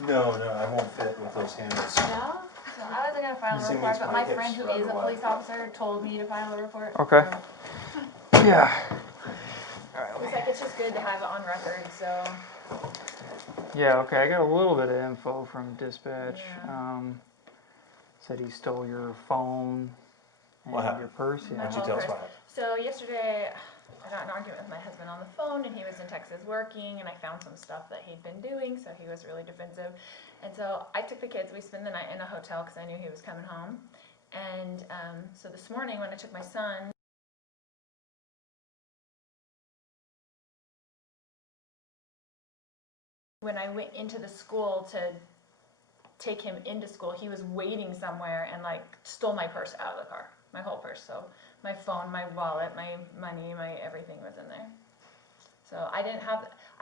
No, I won't fit with those handles. No? So I wasn't gonna file a report, but my friend who is a police officer told me to file a report. Okay. Yeah. It's like, it's just good to have it on record, so. Yeah, okay, I got a little bit of info from dispatch. Yeah. Said he stole your phone and What happened? your purse. Why Yeah. don't you tell us what happened? So yesterday, I got in an argument with my husband on the phone, and he was in Texas working, and I found some stuff that he'd been doing, so he was really defensive. And so I took the kids, we spent the night in a hotel because I knew he was coming home. And so this morning when I took my son, when I went into the school to take him into school, he was waiting somewhere and like stole my purse out of the car, my whole purse. So my phone, my wallet, my money, my everything was in there. So I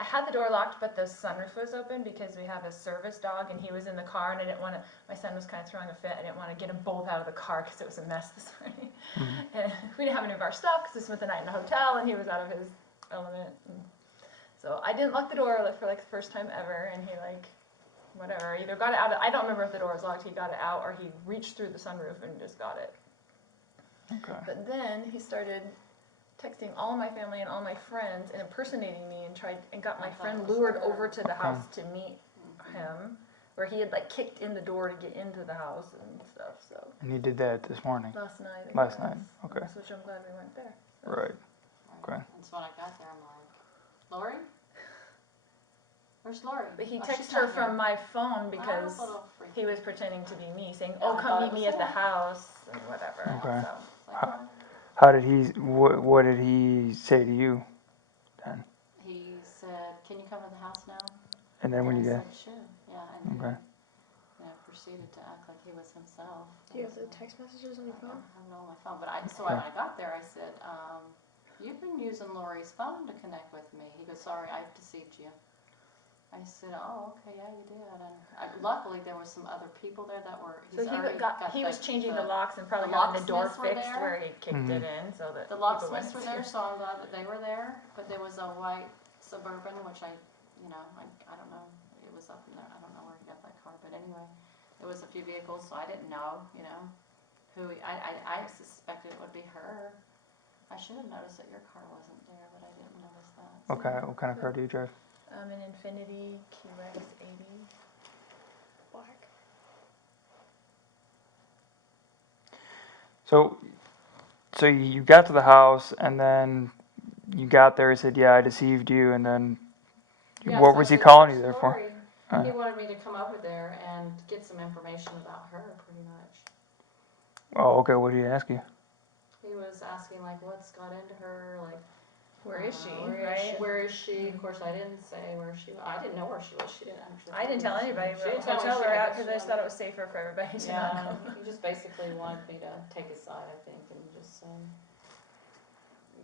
had the door locked, but the sunroof was open because we have a service dog and he was in the car, and I didn't want to, my son was kind of throwing a fit. I didn't want to get them both out of the car because it was a mess this morning. Mm-hmm. And we didn't have any of our stuff because we spent the night in a hotel and he was out of his element. And so I didn't lock the door for like the first time ever, and he like, whatever, either got it out, I don't remember if the door was locked, he got it out, or he reached through the sunroof and just got it. Okay. But then he started texting all my family and all my friends and impersonating me, and got my friend lured over to the house to meet him, where he had like kicked in the door to get into the house and stuff. So. And he did that this morning. Last night. Last night. Okay. Which I'm glad we went there. So. Right. Okay. And so when I got there, I'm like, Lori? Where's Lori? But he texted her from my phone because he was pretending to be me, saying, "Oh, come meet me at the house," and whatever. Okay. So. How did he? What did he say to you then? He said, "Can you come to the house now?" And then when you said, got? "Sure." Yeah. And Okay. he, proceeded to act like he was himself. Do you have the text messages on your phone? I have it on my phone, but when I got there, I said, "You've been using Lori's phone to connect with me." He goes, "Sorry, I've deceived you." I said, "Oh, okay, yeah, you did." And luckily, there was some other people there that were. So he was changing the locks and probably got the door fixed where he kicked it in, so that the locksmiths were there. So I'm glad that they were there. But there was a white Suburban, which I don't know. It was up in there. I don't know where he got that car, but anyway, there was a few vehicles, so I didn't know, who. I suspected it would be her. I should have noticed that your car wasn't there, but I didn't notice that. So. Okay. What kind of car do you drive? An Infiniti QX 80 black. So you got to the house, and then you got there. He said, "Yeah, I deceived you," and then what was he calling you there for? He wanted me to come over there and get some information about her, pretty much. Oh, okay. What did he ask you? He was asking like, what's got into her, like. Where is she? Right? Where is she? Of course, I didn't say where she was. I didn't know where she was. She didn't actually. I didn't tell anybody. She didn't tell her out because I just thought it was safer for everybody to not know. He just basically wanted me to take his side, I think, and just say.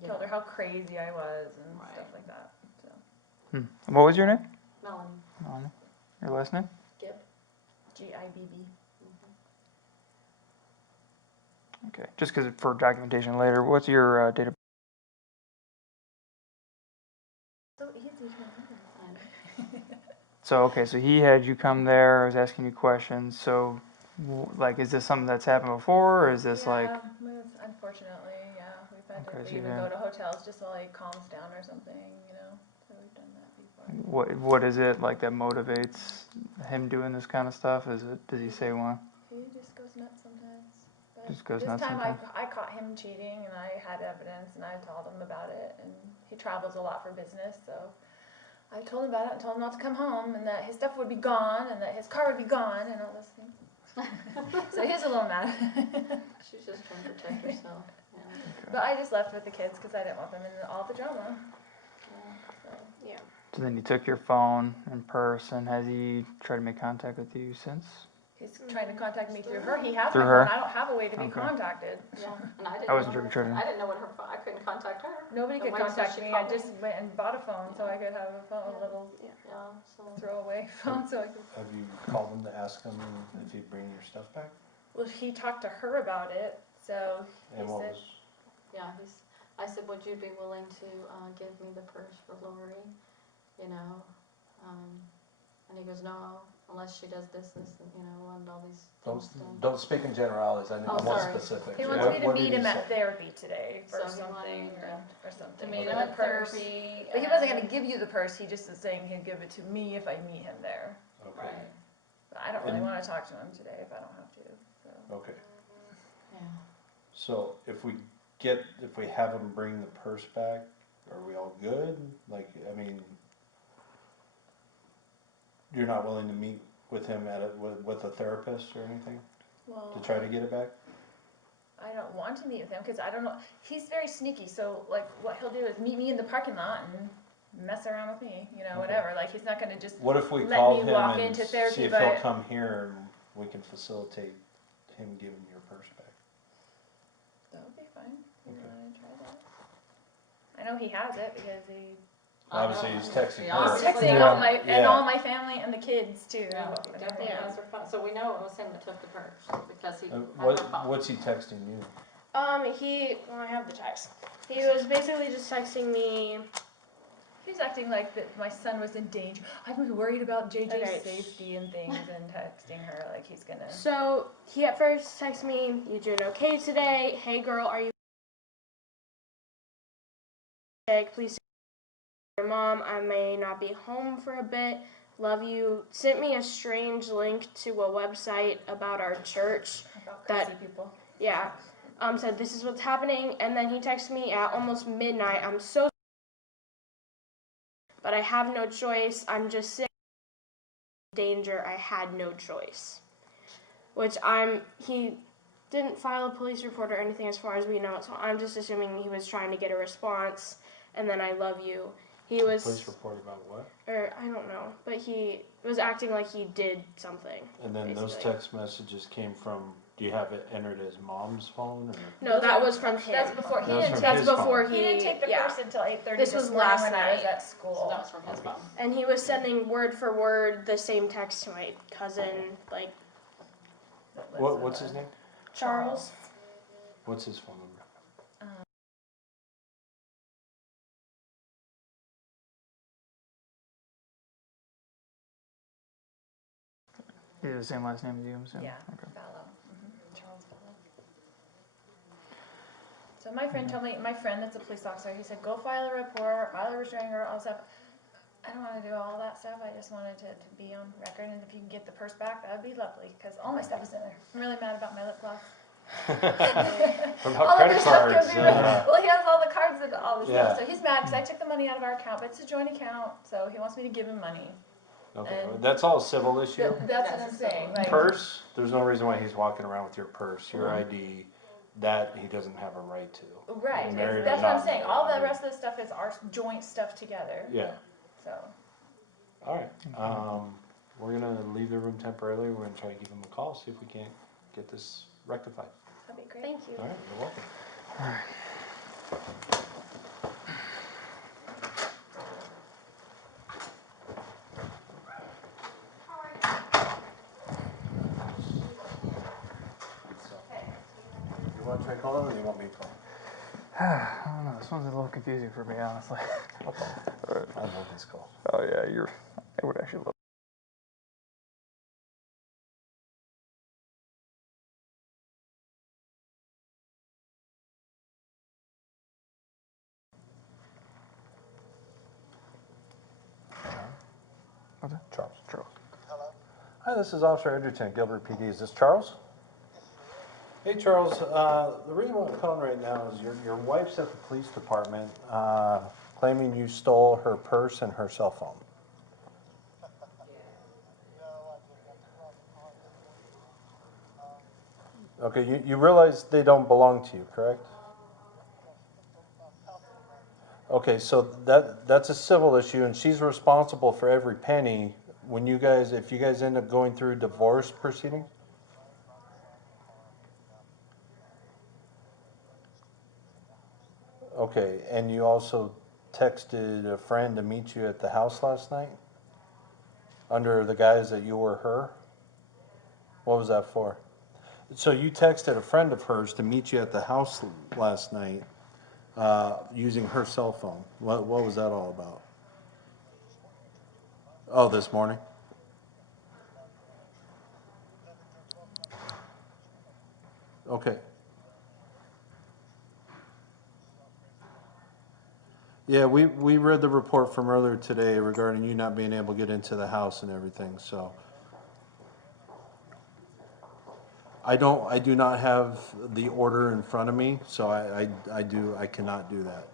Told her how crazy I was and stuff like that. So. What was your name? Melanie. Melanie. Your last name? Gibb. Gibb. Okay. Just because for documentation later, what's your date of birth? So easy to remember. So, okay, so he had you come there, I was asking you questions, so, like, is this something that's happened before, or is this Unfortunately, we've had Okay, to so even go to hotels just so it calms down or something, so we've done that before. What is it, like, that motivates him doing this kind of stuff? Does he say why? He just goes nuts sometimes. But Just goes this nuts time sometimes? I caught him cheating, and I had evidence, and I told him about it, and he travels a lot for business, so I told him about it and told him not to come home, and that his stuff would be gone, and that his car would be gone, and all those things. So he's a little mad. She's just trying to protect herself. Yeah. Okay. But I just left with the kids because I didn't want them in all the drama. Yeah. So then you took your phone and purse, and has he tried to make contact with you since? He's trying to contact me through her. He has Through my her? phone. I don't have a way to be contacted. Yeah, and I wasn't sure if you tried to. I didn't know what her phone. I couldn't contact her. Nobody could contact me. I just went and bought a phone so I could have a phone, a little throwaway phone, so I could. Have you called him to ask him if he'd bring your stuff back? Well, he talked to her about it, so he And what said. was? Yeah, I said, would you be willing to give me the purse for Lori? And he goes, no, unless she does this, and, and all these things done. Don't speak in generalities, I Oh, want sorry. specifics. He wants What- me to what did meet he him say? at therapy today for So he something wanted or something. To meet for him the at purse. therapy. But he wasn't gonna give you the purse, he just was saying he'd give it to me if I meet him there. Okay, Right, But I don't really And- wanna talk to him today if I don't have to, so. okay. yeah. So if we have him bring the purse back, are we all good? Like, I mean, you're not willing to meet with him with a therapist or anything Well, to try to get it back? I don't want to meet with him, cause I don't know, he's very sneaky, so like what he'll do is meet me in the parking lot and mess around with me, Okay. whatever, like he's not gonna just, What if we Let call me him walk and into see therapy, if he'll but- come here and we can facilitate him giving your purse back? that would be fine, you Okay. wanna try that? I know he has it because he I know, Obviously, he's I mean, texting he her. He's obviously texting does. all my, and Yeah. all my family and the kids too. Yeah, he and definitely everything. has her phone, so we know it was him that took the purse, because he had her What, phone. what's he texting you? Well, I have the text. He was basically just texting me. He's acting like that my son was in danger. I'm worried about JJ's Okay. safety and things and texting her like he's gonna. So he at first texted me, "You doing okay today? Hey girl, are you sick? Please tell your mom I may not be home for a bit. Love you." Sent me a strange link to a website about our church. About That- crazy people. Yeah. Said this is what's happening, and then he texted me at almost midnight. I'm so, but I have no choice. I'm just sick. Danger. I had no choice. Which he didn't file a police report or anything as far as we know. So I'm just assuming he was trying to get a response. And then I love you. He was, Police report about what? or I don't know, but he was acting like he did something. And then those Basically. text messages came from, do you have it entered as mom's phone or? No, that was from him. That's before he That was didn't from take. That's his before phone. he. He didn't take the yeah. purse until 8:30 This was morning last when I was night. at So school. that was from his phone. And he was sending word for word the same text to my cousin, like that lives What's with his us. name? Charles. What's his phone number? He has the same last name as you, I'm assuming? Yeah, Okay. Vallow. Charles Vallow. So my friend told me, my friend that's a police officer, he said, go file a report, file a restraining order, all that stuff. I don't want to do all that stuff. I just wanted to be on record, and if you can get the purse back, that would be lovely, because all my stuff is in there. I'm really mad about my lip gloss. What All about of credit his stuff cards? goes in there. Well, he has all the cards and all this Yeah. stuff, so he's mad because I took the money out of our account, but it's a joint account, so he wants me to give him money. Okay, And- that's all a civil issue. That's what Yes, I'm so- saying. Like, Purse, there's no reason why he's walking around with your purse, your ID, that he doesn't have a right to. right, Married or that's what I'm not saying. married, All I the mean- rest of the stuff is our joint stuff together. Yeah, So, alright, we're gonna leave the room temporarily, we're gonna try to give him a call, see if we can't get this rectified. that'd be great. Thank you. Alright, you're welcome. You wanna try calling or do you want me to call? I don't know, this one's a little confusing for me, honestly. I'll call. Alright. I love this call. Oh yeah, I would actually love. What's that? Charles. Charles. Hi, this is Officer Edgerton at Gilbert PD. Is this Charles? Hey, Charles. The reason why I'm calling right now is your wife's at the police department claiming you stole her purse and her cell phone. Okay, you realize they don't belong to you, correct? Okay, so that's a civil issue, and she's responsible for every penny when if you guys end up going through divorce proceedings? Okay, and you also texted a friend to meet you at the house last night? Under the guise that you were her? What was that for? So you texted a friend of hers to meet you at the house last night, using her cell phone. What was that all about? Oh, this morning? Okay. Yeah, we read the report from earlier today regarding you not being able to get into the house and everything, so. I do not have the order in front of me, so I cannot do that.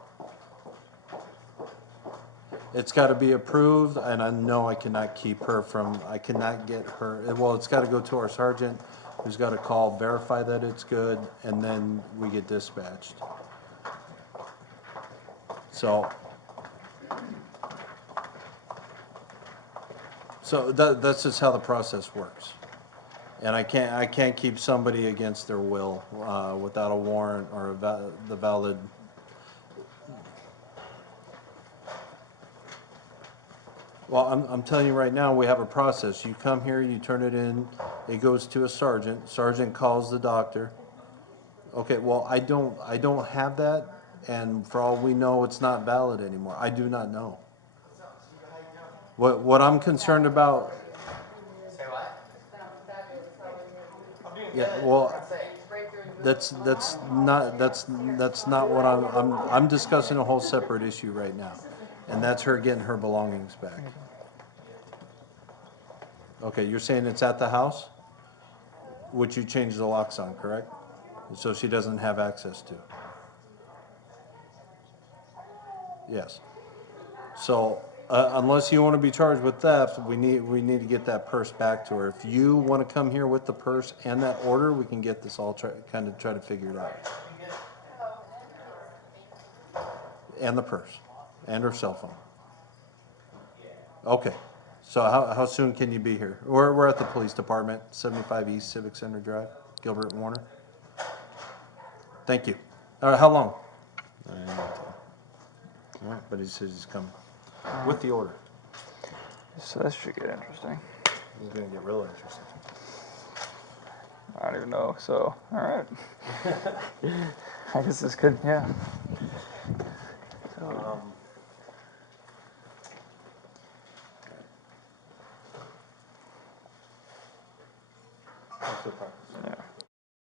It's gotta be approved, and I know I cannot keep her from, I cannot get her, well, it's gotta go to our sergeant, who's gotta call, verify that it's good, and then we get dispatched. So that's just how the process works. And I can't keep somebody against their will, without a warrant or the valid. Well, I'm telling you right now, we have a process. You come here, you turn it in, it goes to a sergeant, sergeant calls the doctor. Okay, well, I don't have that, and for all we know, it's not valid anymore. I do not know. What I'm concerned about. Yeah, well, that's not what I'm discussing a whole separate issue right now, and that's her getting her belongings back. Okay, you're saying it's at the house, which you changed the locks on, correct? So she doesn't have access to. Yes. So unless you want to be charged with theft, we need to get that purse back to her. If you want to come here with the purse and that order, we can get this all try to figure it out. And the purse, and her cell phone. Okay. So how soon can you be here? We're at the police department, 75 East Civic Center Drive, Gilbert and Warner. Thank you. All right, how long? All right, but he says he's coming with the order. So this should get interesting. It's gonna get real interesting. I don't even know. So, all right. I guess this could, yeah. So,